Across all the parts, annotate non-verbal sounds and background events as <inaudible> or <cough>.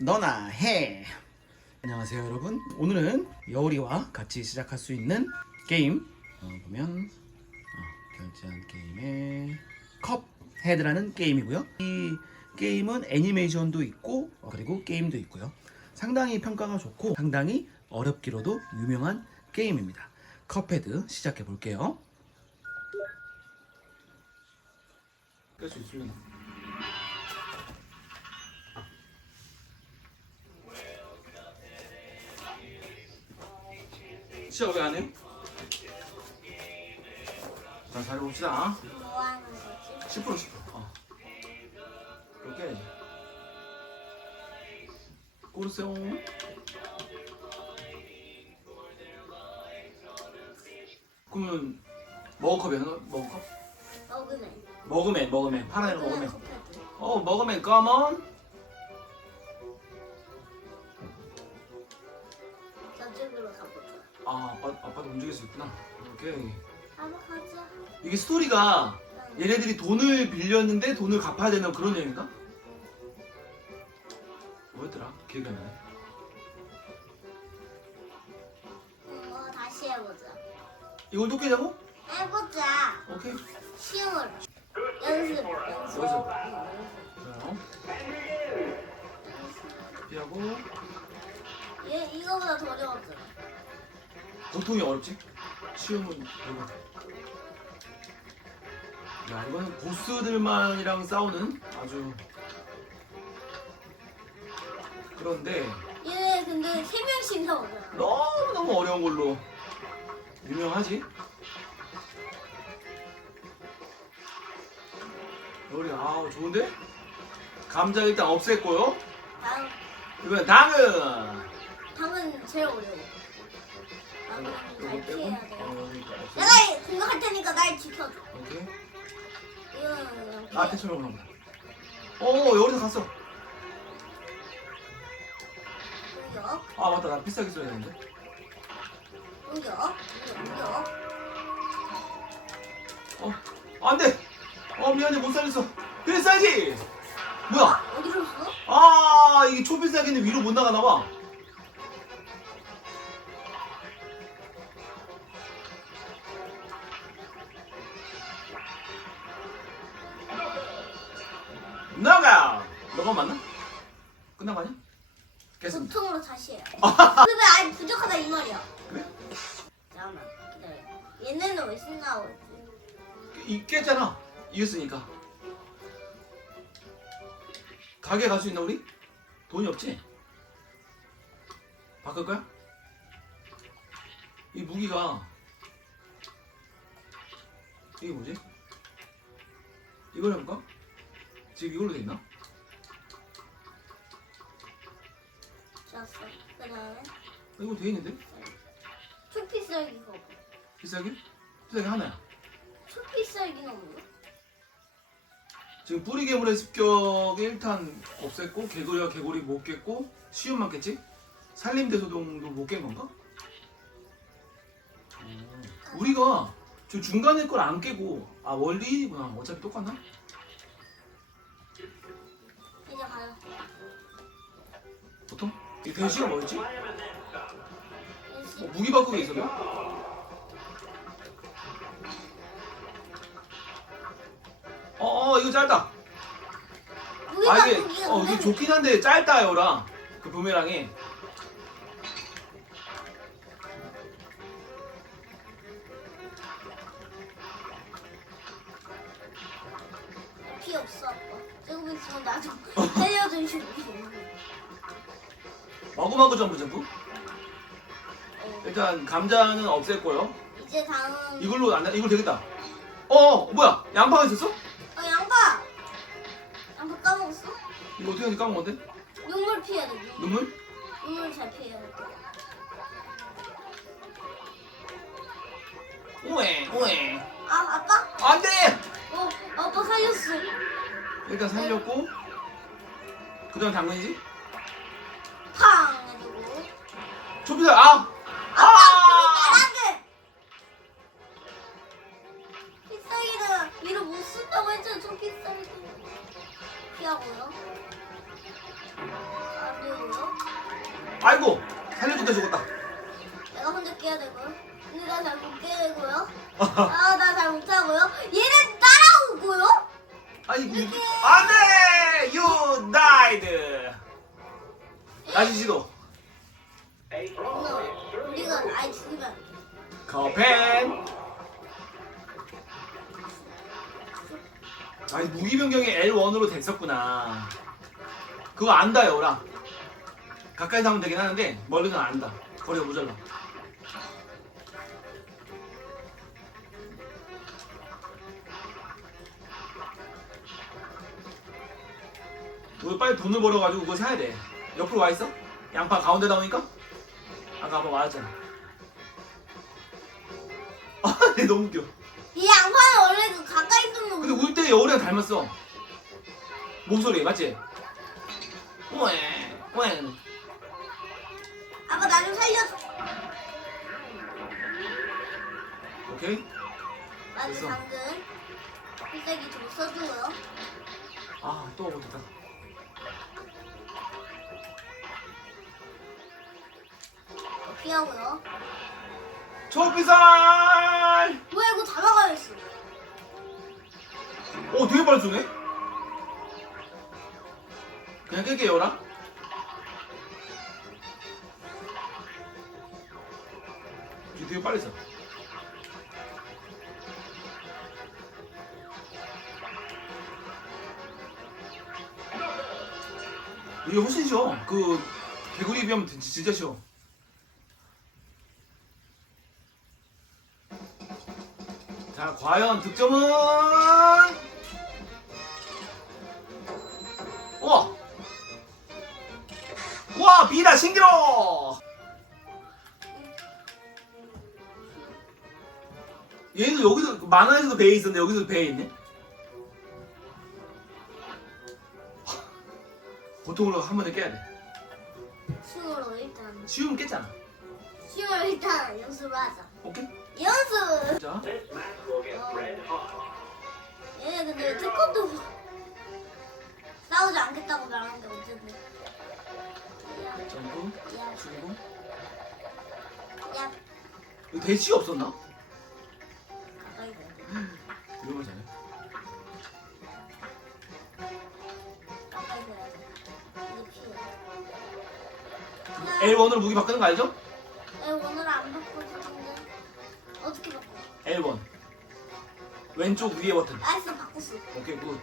너나 해. 안녕하세요 여러분. 오늘은 여울이와 같이 시작할 수 있는 게임 어, 보면 어, 결제한 게임의 컵 헤드라는 게임이고요. 이 게임은 애니메이션도 있고 어, 그리고 게임도 있고요. 상당히 평가가 좋고 상당히 어렵기로도 유명한 게임입니다. 컵헤드 시작해 볼게요. 깰수 있으려나? 시작 왜안 해요? 자, 잘 봅시다. 뭐 하는 거지? 10% 10%. 어. 오케이. 고르세요. 그러면 머그컵이야? 머그컵? 먹으면 머그맨, 머그맨. 파란 애는 먹으면 어, 머그맨, 컴온. 움직일 수 있구나. 오케이. 가자 이게 스토리가 응. 얘네들이 돈을 빌렸는데 돈을 갚아야 되는 그런 내용인가? 뭐였더라? 기억이 안 나네. 응, 어, 다시 해보자 이걸 또 깨자고? 해보자 오케이. 쉬움으로 연습 연습 연습. 응, 자, 피하고. 얘 이거보다 더 어려웠잖아 보통이 어렵지? 쉬움은 되고. 야, 이거는 보스들만이랑 싸우는 아주. 그런데 얘 근데 세 명씩 나오잖아 너무 너무 어려운 걸로 유명하지? 요리 아우 좋은데? 감자 일단 없앴고요 다음 이번엔 당은 당은 제일 어려워 빼고 피해야 돼 어, 이거 없애고. 내가 공격할 테니까 날 지켜줘. 오케이. 이거는 아. 대처럼 나온다 어 여기서 갔어. 공격. 아 맞다. 나 비싸게 써야 되는데. 공격. 공격 어 안 돼. 어 미안해. 못 살렸어. 필살기 뭐야? 어디로 써? 아 이게 초필살기는 위로 못 나가나봐 있겠잖아 이겼으니까 가게 갈 수 있나 우리? 돈이 없지? 바꿀 거야? 이 무기가 이게 뭐지? 이걸 해볼까? 지금 이걸로 돼 있나? 좋았어. 그다음에 아, 이거 돼 있는데? 초피썰기가 뭐? 필살기? 필살기 하나야 초피썰기는 뭐야? 지금 뿌리 괴물의 습격 1탄 없앴고 개구리와 개구리 못 깼고 시움만 깼지? 살림대 소동도 못 깬 건가? 우리가 저 중간에 걸 안 깨고 아 원리구나 어차피 똑같나? 이제 가요. 보통? 이 대시가 뭐였지? 어. 무기 바꾸기 있었나? 어, 어 이거 짧다 아 이게 어 이게 좋긴 한데 짧다 요라 그 부메랑이 피 없어 아빠. 있으면 나도. <laughs> 마구마구 점프 점프 어. 일단 감자는 없앴고요 이제 다음. 이걸로 안 이걸 되겠다 어, 어 뭐야 양파가 있었어? 어 까먹었어? 이거 어떻게 하니 까먹었는데? 눈물 피해야 돼. 눈물, 눈물? 눈물 잘 피해야 돼. 우에 우에 아 아빠? 안돼 어 아빠 살렸어. 일단 살렸고 그 다음 당근이지? 팡 해주고. 초피자 아! 아! 말하게. 필살기는 위로 못 쓴다고 했잖아. 저 필살기. 피하고요. 아, 그리고 아이고 살려줄게 죽었다. 내가 혼자 깨야 되고요. 나잘못 깨고요. <laughs> 아, 나 잘 못하고요. 얘네 따라오고요. 아니 이- 안돼 you died. 다시 시도. 너, 우리가 아예 죽이면 안 돼. 커펜. 아니 무기 변경이 L1으로 됐었구나. 그거 안다 여라. 가까이서 하면 되긴 하는데 멀리는 안다. 거리가 모자라. 우리 빨리 돈을 벌어가지고 그거 사야 돼. 옆으로 와 있어? 양파 가운데 나오니까? 아까 한번 말했잖아. 아, 얘 너무 웃겨. 이 양파는 원래 그 가까이 있으면 근데 울 때 여우랑 닮았어. 목소리 맞지? 왜? 왜? 아빠 나 좀 살려줘. 오케이. 나도 됐어. 당근 필살기 좀 써줘요. 아, 또 못했다. 피하고요. 초비살! 왜 이거 다 막아야겠어? 오, 되게 빨리 쏘네? 그냥 끌게, 여우랑. 뒤 되게 빨리 써. 이게 훨씬 쉬워. 그, 개구리에 비하면 진- 진짜 쉬워. 과연 득점은? 우와! 우와, 비다, 신기로! 얘도 여기서, 만화에서도 배에 있었는데 여기서도 배에 있네? 보통으로 한 번에 깨야 돼. 수으로 일단 쉬우면 깼잖아. 수으로 일단 연습을 하자. 오케이? 연습. 자, 얘 근데 태권도 싸우지 않겠다고 말하는데 어쨌든. 야, 점프, 야, 숙이고. 야, 이거 대치가 없었나? 가까이 가. 이런 거 잘해. 가까이 가야 돼. 이거 피해. L1으로 무기 바꾸는 거 알죠? 내 오늘 1번. 왼쪽 위에 버튼. 아, 알았어. 바꿨어. 오케이 굿.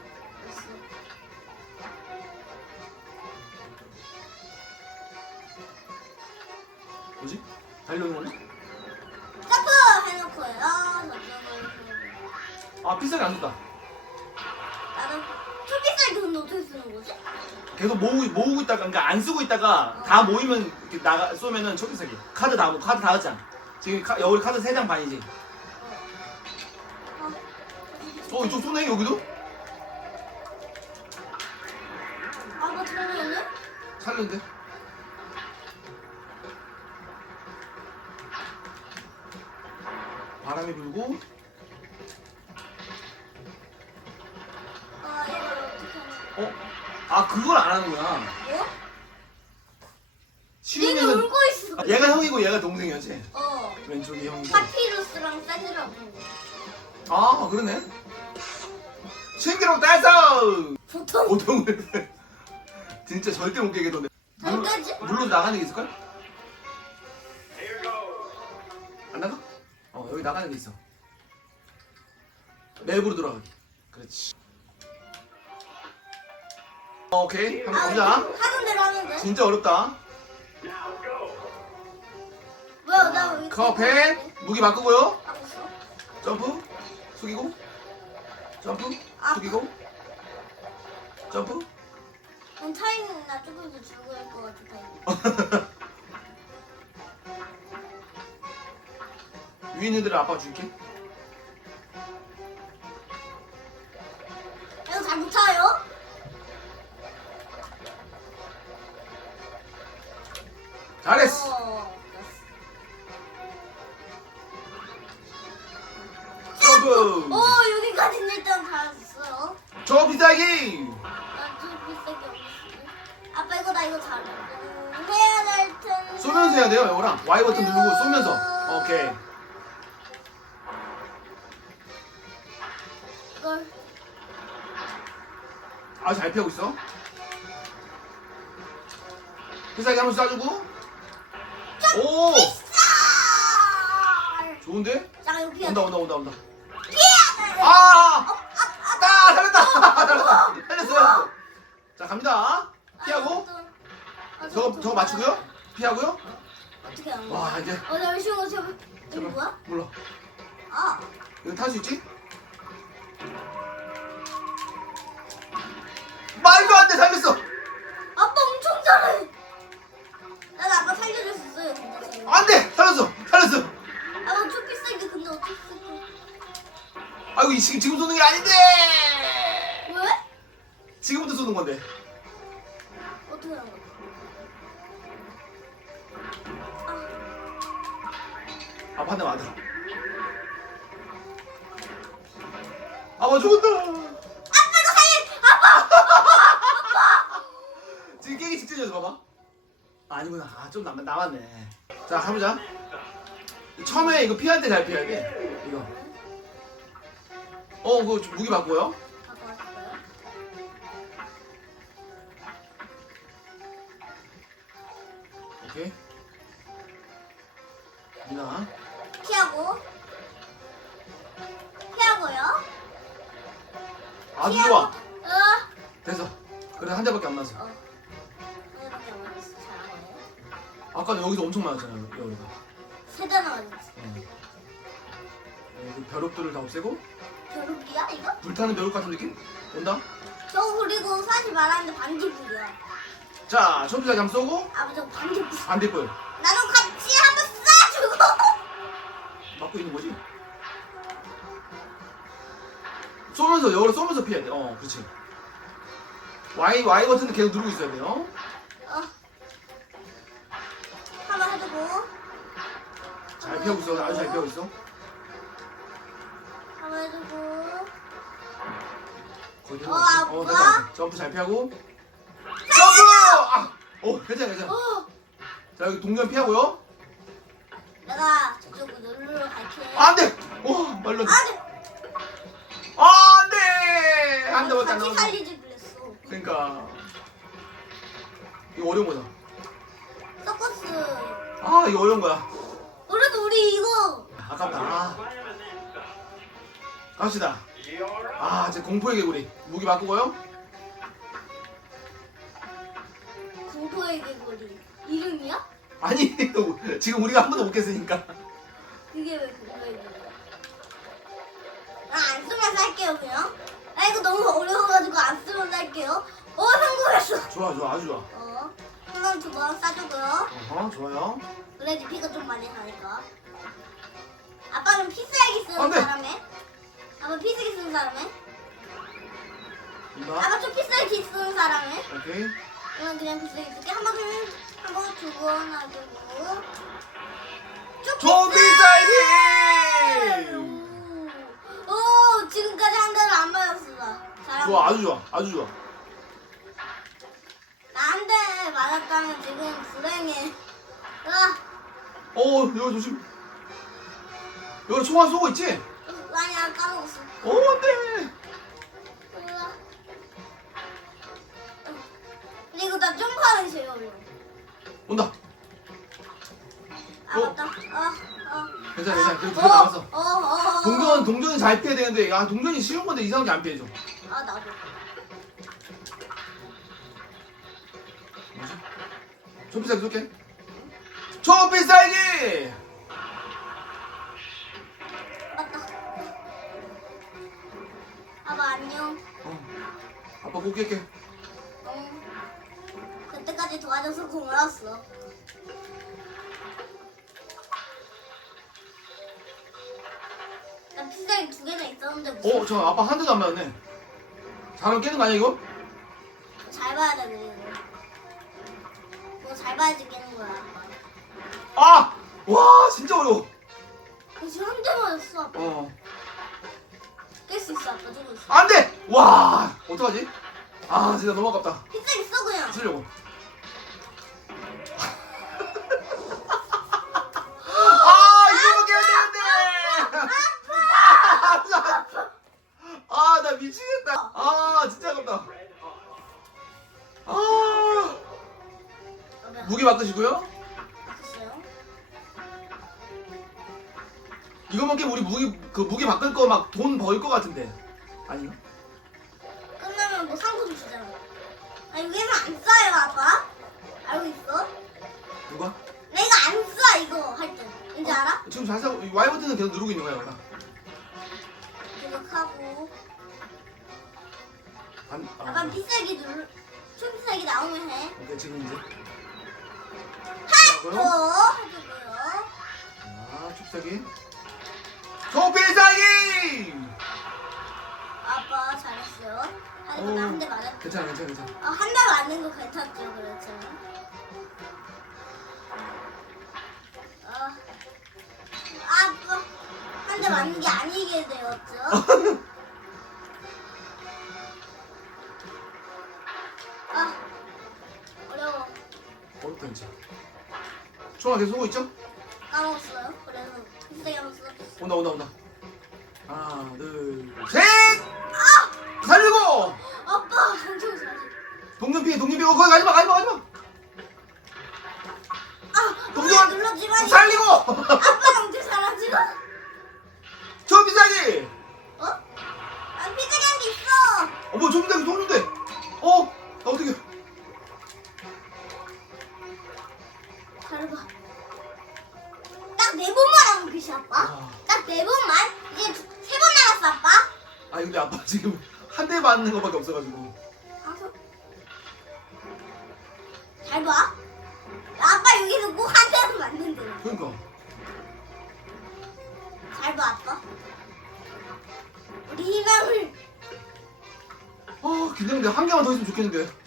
뭐지? 달려오는 거네? 점프! 해놓고요. 저쪽을 아 피셀이 안 된다. 나는 초비쌀 돈 어떻게 쓰는 거지? 계속 모으고, 모으고 있다가 그러니까 안 쓰고 있다가 다 모이면 이렇게 나가 쏘면은 초피살이. 카드 다 모으고 카드 다 하잖아. 지금 카, 여기 카드 3장 반이지. 어. 어, 이쪽 쏘네, 여기도? 아빠 들어오네? 살렸는데? 바람이 불고, 아 이걸 어떻게 하는 어? 아, 그걸 안 하는구나. 뭐? 얘는 쉬우면은. 울고 있어. 아, 얘가 형이고 얘가 동생이었지? 어. 왼쪽이 형이고. 파피루스랑 샌드랑 아, 그러네. 신기록 달성! 보통 보통을. 진짜 절대 못 깨겠던데. 물로, 잘까지? 물로 나가는 게 있을걸? 안 나가? 어, 여기 나가는 게 있어. 맵으로 들어가기. 그렇지. 어, 오케이. 한번 아, 가보자. 하는 대로 하면 돼. 진짜 어렵다. 왜나 여기 커펜 무기 바꾸고요. 바꿨어? 점프. 숙이고. 점프. 숙이고. 점프. 난 타이밍 나 조금 더 줄고 할것 같아. 위에 있는 애들 아빠 줄게. 오케이. 이걸 아, 잘 피하고 있어. 필살기 한번 쏴주고. 오! 쌀! 좋은데? 자 이거 피해 온다, 온다, 온다, 온다. 아! 아, 살렸다! 살렸다! 살렸어요. 자, 갑니다. 피하고. 저거, 저거 맞추고요. 피하고요. 어떻게 하는 와, 거야? 이제. 어, 거 제발. 이거 제발. 뭐야? 몰라. 아, 이거 탈 수 있지? 말도 안 돼, 살렸어! 아빠 엄청 잘해. 난 아빠 살려줄 수 있어요, 지금. 안 돼! 살렸어! 살렸어! 아빠 좀 비싸게 근데 어떻게 쓸까? 아이고, 이 지금, 지금 쏘는 게 아닌데! 왜? 지금부터 쏘는 건데. 어떻게 하는 거야? 아, 한대 맞아. 아빠 죽었다! 아빠 이거 살려! 아빠! 지금 깨기 직전이어서 봐봐. 아, 아니구나. 아, 좀 남, 남았네. 자, 가보자. 처음에 이거 피할 때 잘 피해야 돼. 이거. 어, 그거 좀 무기 왔어요. 오케이. 미나. 피하고. 피하고요. 아주 피하고. 좋아. 어. 됐어. 그래, 한 대밖에 안. 어. 안 맞았어. 잘하네. 아까는 여기서 엄청 많았잖아요, 여기가. 세 대나 맞았어. 어. 그 벼룩들을 다 없애고 벼룩이야 이거? 불타는 벼룩 같은 느낌? 온다? 저 그리고 사실 말하는데 반지불이야. 자, 초비사기 한번 쏘고 아빠 저 반지불. 반대불 나도 같이 한번 맞고 있는 거지? 쏘면서 여기로 쏘면서 피해야 돼. 어, 그렇지. Y Y 버튼을 계속 누르고 있어야 돼요. 어. 한번 해주고. 잘 피하고 있어. 아주 잘 피하고 있어. 한번 해주고. 거의 어, 됐어. 아빠. 어, 됐다. 점프 잘 피하고. 점프! 아! 오, 괜찮아, 괜찮아. 어. 자, 여기 동전 피하고요. 내가 저쪽으로 누르러 갈게. 안 돼! 오, 말로. 아, 네. 아, 안 돼! 한 대밖에 안 같이 남았어. 살리지 그랬어. 그러니까. 이거 어려운 거다. 서커스. 아, 이거 어려운 거야. 그래도 우리 이거 아깝다. 아. 갑시다. 아, 이제 공포의 개구리. 무기 바꾸고요. 공포의 개구리. 이름이야? 아니, <laughs> 지금 우리가 한 번도 못 깼으니까. 그게 왜 공포의 개구리야? 나안 쓰면 살게요 그냥. 나 이거 너무 어려워가지고 안 쓰면 살게요. 어 성공했어. 좋아, 좋아, 아주 좋아. 어. 한번 두번 싸주고요. 어허, 좋아요. 그래야지 피가 좀 많이 나니까. 아빠는 피쓰레기 쓰는 안 돼. 사람에? 아빠 피쓰레기 쓰는 사람에? 이봐. 아빠 좀 피쓰레기 쓰는 사람에? 오케이. 이건 그냥 피쓰레기 쓸게. 한 번, 한 번, 두번 하고. 쭉 좀비! 살기! 오, 오, 지금까지 한 대를 안 맞았어. 좋아, 아주 좋아, 아주 좋아. 나한 대 맞았다면 지금 불행해. 으아, 어, 여기 조심. 여기 총알 쏘고 있지? 아니야, 까먹었어. 어, 안 돼. 으아. 그리고 나 점프하는 어려워. 온다. 아, 어. 맞다. 아, 아. 괜찮아, 괜찮아. 그래도 어, 두개 남았어. 어, 어, 어. 동전, 동전은 잘 피해야 되는데, 아, 동전이 쉬운 건데 이상하게 안 피해줘. 아, 나도. 뭐지? 초피살기 쏠게. 초피살기! 맞다. 아빠 안녕. 어. 아빠 꼭 깰게. 응. 그때까지 도와줘서 고마웠어. 나 피자리 두 개나 있었는데 무슨 어, 저 아빠 한 대도 안 맞았네. 잘하면 깨는 거 아니야, 이거? 잘 봐야 돼 그리고. 그거 잘 봐야지 깨는 거야. 아! 와, 진짜 어려워. 그치 한 대만 했어 아빠. 어. 깰 수 있어 아빠 주고 있어. 안 돼! 와! 어떡하지? 아, 진짜 너무 아깝다. 피자리 써 그냥. 쓰려고. 무기 바꾸시고요. 바꿨어요. 이거만 깨면 우리 무기 그 무기 바꿀 거 막 돈 벌 거 같은데. 아니요? 끝나면 뭐 상품 주잖아. 아 여기는 안 써요 아빠. 알고 있어? 누가? 내가 안 써 이거 할 때. 이제 알아? 지금 잘 사고 Y 버튼은 계속 누르고 있는 거야, 얘가. 계속하고 안, 아, 약간 비싸게 누르 초비싸게 나오면 해. 오케이 지금 이제. 또 하고요. 해주고요. 자, 촉사기. 초필사기! 아빠 잘했어요. 하지만 오. 나한 대 맞았. 괜찮아, 괜찮아, 괜찮아. 아, 한 대 맞는 거 괜찮죠, 그렇죠. 아, 아빠 한 대 맞는 게 아니게 되었죠. <laughs> 아, 어려워. 어렵다, 진짜. 총아 계속 쏘고 있죠? 까먹었어요. 그래서 한번 써. 온다, 온다, 온다. 하나, 둘, 셋! 살리고! 아빠 엄청 잘해. 동전 피해, 동전 피해. 어, 거기 가지 마, 가지 마, 가지 마. 아, 동전! 동전 눌러지만 살리고! 아빠 엄청 잘하지고. 초필사기! 어? 아, 게 있어. 어, 뭐 초필사기 쏘는데? 어? 나 어떻게. 지금 한 대 맞는 것밖에 없어가지고. 가서. 잘 봐. 아빠 여기서 꼭한 대는 맞는데. 그러니까. 잘 봐 아빠. 우리 희망을 아, 긴장돼. 한 개만 더 있으면 좋겠는데.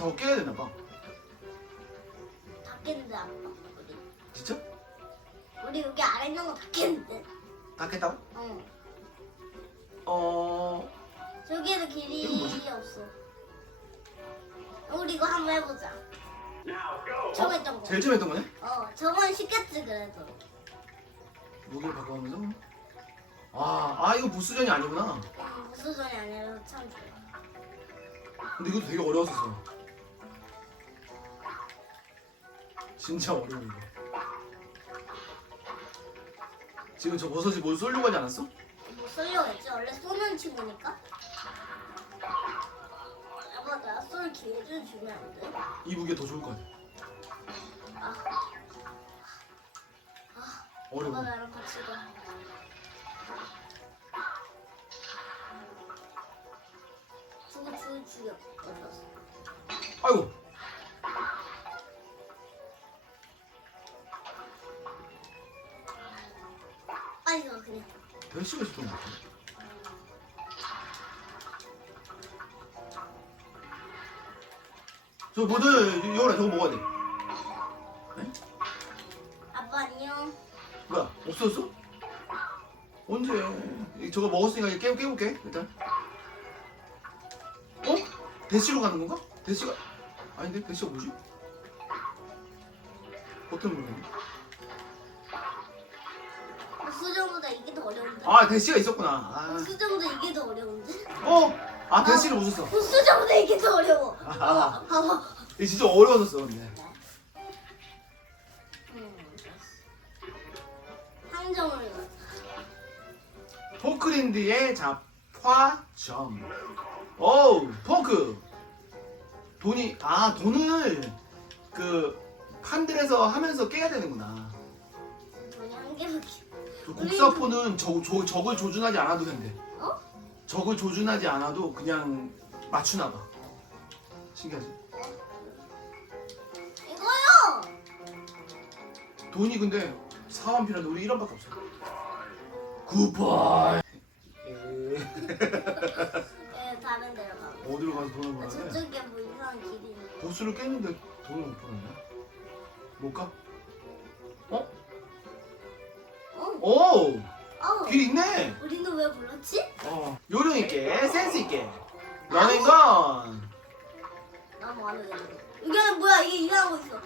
더 깨야 되나 봐. 다 깼는데 아빠. 우리 진짜? 우리 여기 아래 있는 거 다 깼는데. 다 깼다고? 어. 어... 저기에도 이거 길이 뭐지? 없어. 우리 이거 한번 해보자. 처음 했던 거. 제일 처음 했던 거네? 어, 저건 쉽겠지 그래도. 무기를 바꿔가면서 아, 아 이거 무수전이 아니구나 음, 무수전이 아니라 참 좋아. 근데 이것도 되게 어려웠었어 진짜 이거 지금 저 버섯이 뭘 쏠려고 하지 않았어? 뭐 쏠려고 했지? 원래 쏘는 친구니까. 아빠 나쏠 기회 좀 주면 안 돼? 이 무기가 더 좋을 것 같아 아, 어려워 아빠 나랑 같이 가. 죽어 죽어 죽여. 별시가 있었던 것 같아 저 뭐들 여울아 저거 먹어야 돼 아빠 안녕. 뭐야 없어졌어? 언제 이- 저거 먹었으니까 이제 깨, 깨볼게 일단 어? 대시로 가는 건가? 대시가 아닌데 대시가 뭐지? 어떤 모르겠네 더 어려운데. 아 대시가 있었구나 수정보다 이게 더 어려운데. 아. 어? 아 대시를 못 썼어 수정보다 이게 더 어려워. 아하. 봐봐. 이게 진짜 어려웠었어 근데 음, 항정을 가. 포크랜드의 잡화점 어우 포크 돈이 아 돈을 그 판들에서 하면서 깨야 되는구나 돈이 한 개밖에. 저 국사포는 저, 저, 적을 조준하지 않아도 된대 어? 적을 조준하지 않아도 그냥 맞추나 봐. 신기하지? 이거요. 돈이 근데 4만 필요한데 우리 1원밖에 없어. 굿바이. 네, 다른 데로 가. 어디로 가서 돈을 벌어야 돼? 저쪽에 뭐 이상한 길이 있네. 보스를 깼는데 돈을 못 벌었네. 못 가? 어? 어, 오! 어. 길 있네. 우리는 왜 불렀지? 어. 요령 있게 센스 있게. 러닝 건. 나뭐 하는 거야? 이게 뭐야? 이게 이상한 거 있어.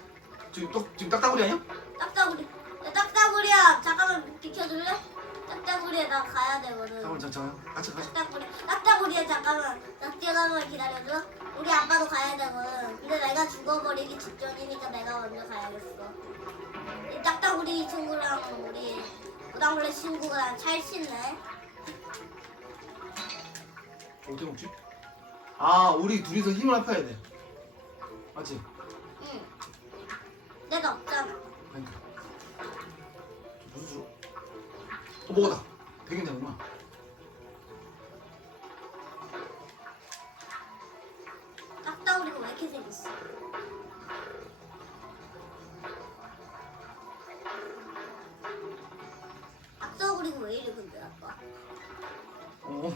지금 똑 지금 딱따구리 아니야? 딱따구리. 야, 딱따구리야. 잠깐만 비켜줄래? 딱따구리야, 나 가야 되거든. 잠깐만 잠깐만. 같이 가자. 딱따구리. 딱따구리야, 잠깐만. 나 뛰어가면 기다려줘. 우리 아빠도 가야 되거든. 근데 내가 죽어버리기 직전이니까 내가 먼저 가야겠어. 이 딱따구리 친구랑 우리 무당벌레 친구가 잘 씻네. 어떻게 먹지? 아 우리 둘이서 힘을 합해야 돼. 맞지? 응. 내가 없잖아. 그러니까. 무슨 수? 어 먹었다. 되긴 되구나. 딱따구리가 왜 이렇게 생겼어? 왜 이래 근데 아빠? 어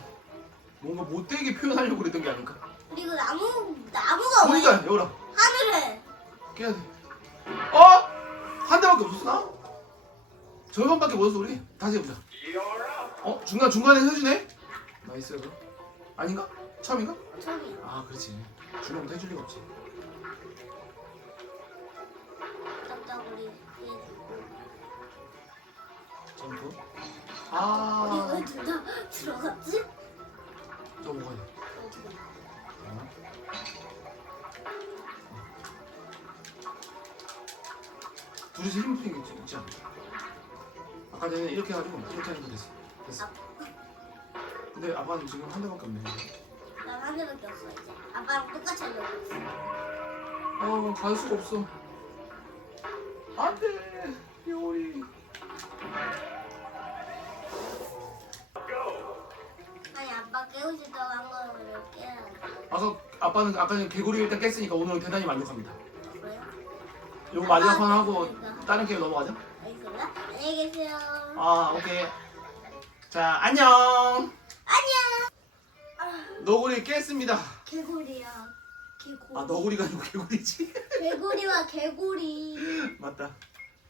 뭔가 못되게 표현하려고 그랬던 게 아닐까? 그리고 나무 나무가 왜 보니까 여울아 하늘에 깨야 돼. 어? 한 대밖에 없었어 나? 절반밖에 못 했어 우리. 다시 해보자. 어 중간 중간에 해주네? 나이스. 아닌가? 처음인가? 저기 아 그렇지. 중간부터 해줄 리가 없지. 딱따구리 해주고 점프. 아. 왜둘다 들어갔지? 돼. 어떻게? 어. 둘이서 힘 풀린 게 있지 않아? 아까 전에 이렇게 해가지고 이렇게 하니까 됐어. 됐어. 근데 아빠는 지금 한 대밖에 없네. 난한 대밖에 없어 이제 아빠랑 똑같이 하려고 했어 어, 갈 수가 없어. 안 돼, 요리. 아까 아빠는 아까 는 개구리 일단 깼으니까 오늘은 대단히 만족합니다. 요거 마지막 판 하고. 다른 게임 넘어가자. 알겠습니다 안녕히 계세요 아, 오케이. 자, 안녕. 안녕 너구리 깼습니다. 개구리야 개구리 아, 너구리가 아니고 <laughs> 개구리지. 개구리와 개구리 맞다.